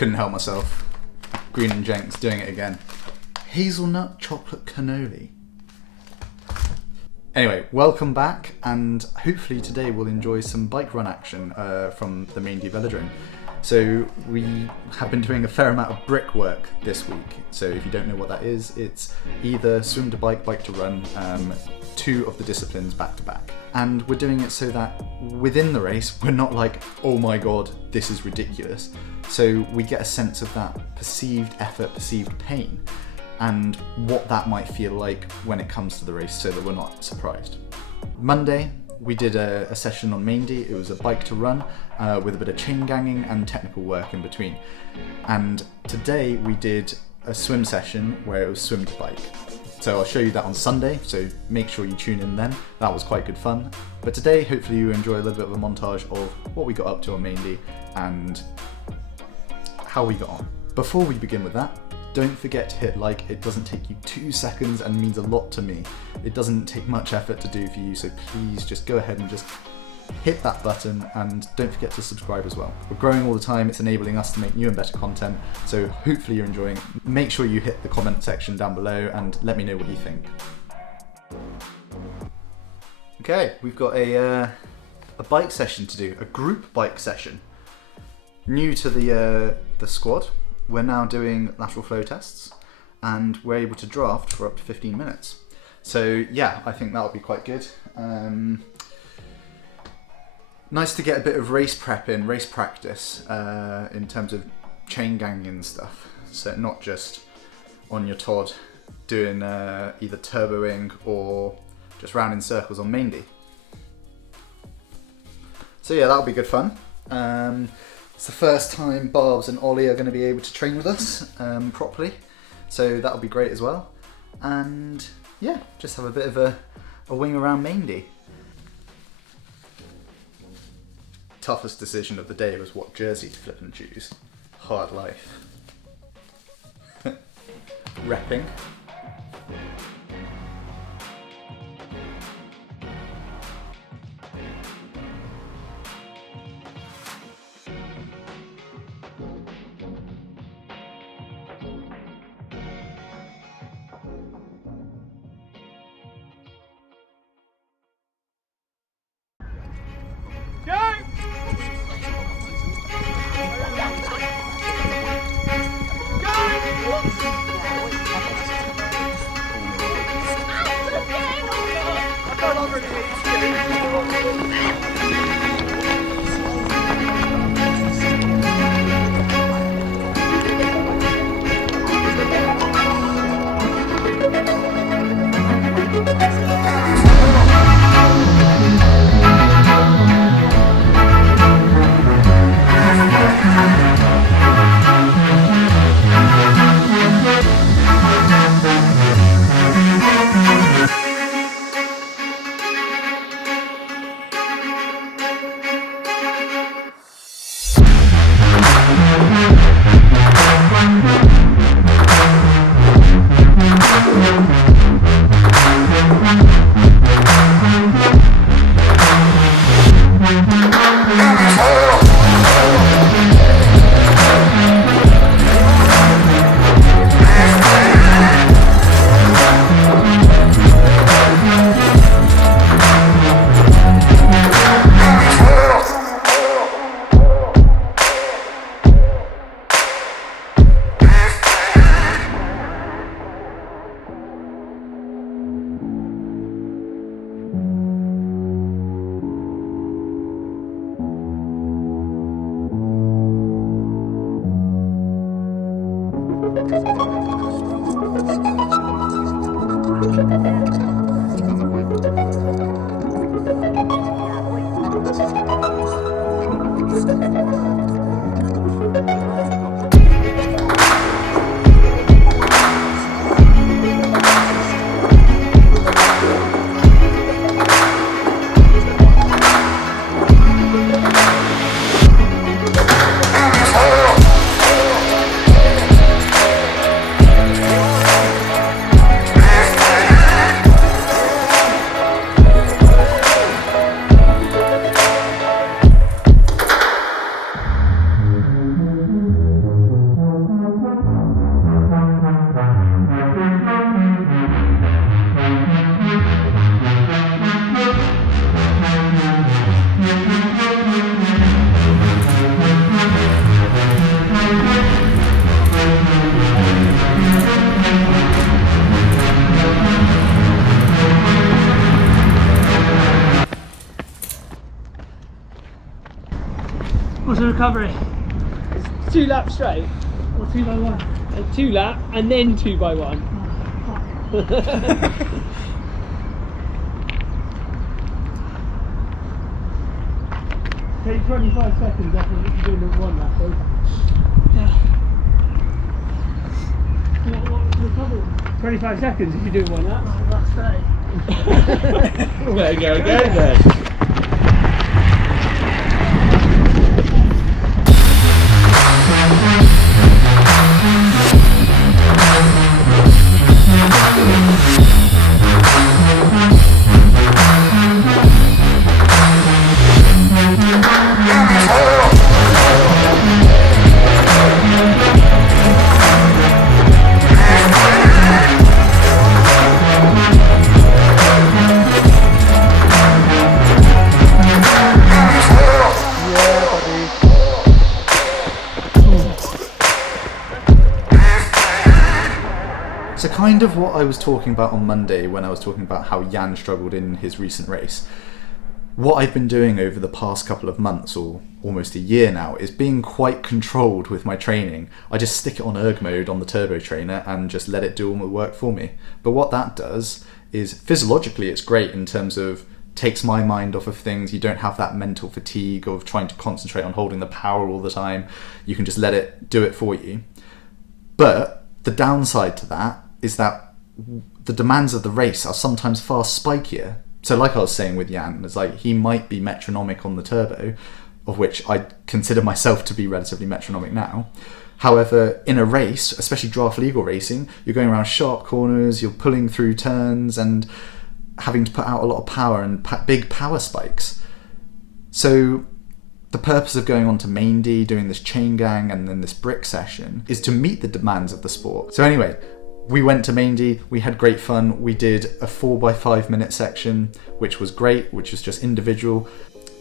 Couldn't help myself. Green and Jenks doing it again. Hazelnut chocolate cannoli. Anyway, welcome back, and hopefully today we'll enjoy some bike run action from the Maindee Velodrome. So we have been doing a fair amount of brickwork this week. So if you don't know what that is, it's either swim to bike, bike to run, two of the disciplines back to back. And we're doing it so that within the race, we're not like, oh my god, this is ridiculous. So we get a sense of that perceived effort, perceived pain, and what that might feel like when it comes to the race so that we're not surprised. Monday, we did a session on Maindee. It was a bike to run with a bit of chain ganging and technical work in between. And today we did a swim session where it was swim to bike. So I'll show you that on Sunday, so make sure you tune in then. That was quite good fun. But today, hopefully you enjoy a little bit of a montage of what we got up to on Maindee and how we got on. Before we begin with that, don't forget to hit like. It doesn't take you 2 seconds and means a lot to me. It doesn't take much effort to do for you, so please just go ahead and just hit that button, and don't forget to subscribe as well. We're growing all the time. It's enabling us to make new and better content, so hopefully you're enjoying it. Make sure you hit the comment section down below and let me know what you think. Okay, we've got a bike session to do, a group bike session. New to the squad, we're now doing lateral flow tests, and we're able to draft for up to 15 minutes. So yeah, I think that'll be quite good. Nice to get a bit of race prep in, race practice in terms of chain ganging and stuff. So not just on your Todd doing either turboing or just round in circles on Maindee. So yeah, that'll be good fun. It's the first time Barbs and Ollie are going to be able to train with us properly. So that'll be great as well. And yeah, just have a bit of a wing around Maindee. Toughest decision of the day was what jersey to flip and choose. Hard life. Repping. What's the recovery? 2 laps straight? Or 2 by 1? 2 lap and then 2 by 1. Take 25 seconds after doing the 1 lap, though. Yeah. What's the recovery? 25 seconds if you're doing 1 lap. Oh, that's 30. There you go again then. So kind of what I was talking about on Monday when I was talking about how Jan struggled in his recent race. What I've been doing over the past couple of months, or almost a year now, is being quite controlled with my training. I just stick it on erg mode on the turbo trainer and just let it do all the work for me. But what that does is, physiologically it's great in terms of takes my mind off of things. You don't have that mental fatigue of trying to concentrate on holding the power all the time. You can just let it do it for you. But the downside to that is that the demands of the race are sometimes far spikier. So like I was saying with Jan, it's like he might be metronomic on the turbo, of which I consider myself to be relatively metronomic now. However, in a race, especially draft legal racing, you're going around sharp corners, you're pulling through turns and having to put out a lot of power and big power spikes. So the purpose of going on to main D, doing this chain gang and then this brick session, is to meet the demands of the sport. So anyway, we went to main D, we had great fun. We did a 4x5 minute section, which was great, which was just individual.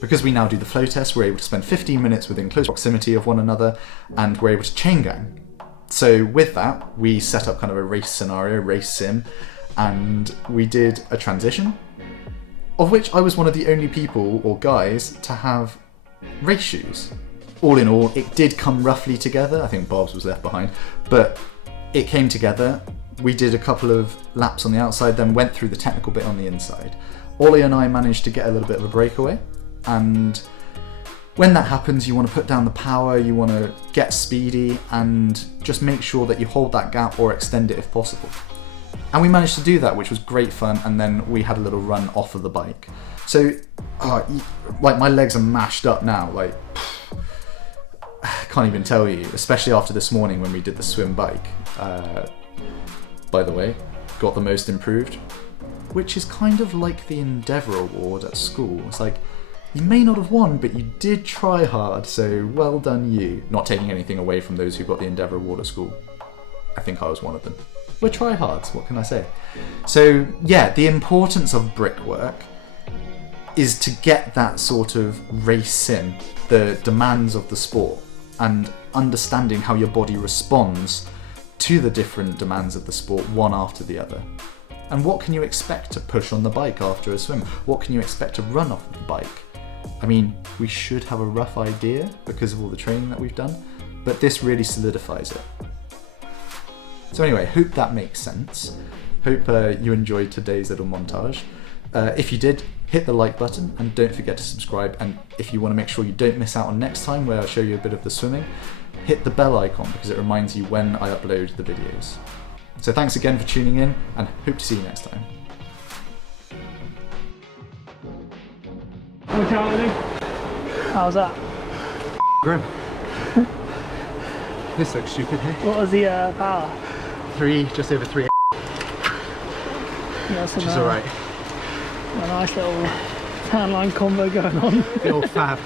Because we now do the flow test, we're able to spend 15 minutes within close proximity of one another, and we're able to chain gang. So with that, we set up kind of a race scenario, race sim, and we did a transition, of which I was one of the only people, or guys, to have race shoes. All in all, it did come roughly together. I think Bob's was left behind, but it came together. We did a couple of laps on the outside, then went through the technical bit on the inside. Ollie and I managed to get a little bit of a breakaway, and when that happens, you want to put down the power, you want to get speedy, and just make sure that you hold that gap or extend it if possible. And we managed to do that, which was great fun, and then we had a little run off of the bike. So, like, my legs are mashed up now, like, I can't even tell you, especially after this morning when we did the swim bike. By the way, got the most improved, which is kind of like the Endeavour Award at school. It's like, you may not have won, but you did try hard, so well done you. Not taking anything away from those who got the Endeavour Award at school. I think I was one of them. We're tryhards, what can I say? So yeah, the importance of brickwork is to get that sort of race sim, the demands of the sport, and understanding how your body responds to the different demands of the sport, one after the other. And what can you expect to push on the bike after a swim? What can you expect to run off of the bike? I mean, we should have a rough idea because of all the training that we've done, but this really solidifies it. So anyway, hope that makes sense. Hope you enjoyed today's little montage. If you did, hit the like button and don't forget to subscribe. And if you want to make sure you don't miss out on next time where I'll show you a bit of the swimming, hit the bell icon because it reminds you when I upload the videos. So thanks again for tuning in and hope to see you next time. How's that? Grim. This looks stupid here. What was the power? Just over 3. Yeah, which is alright. A nice little tan line combo going on. The old fab.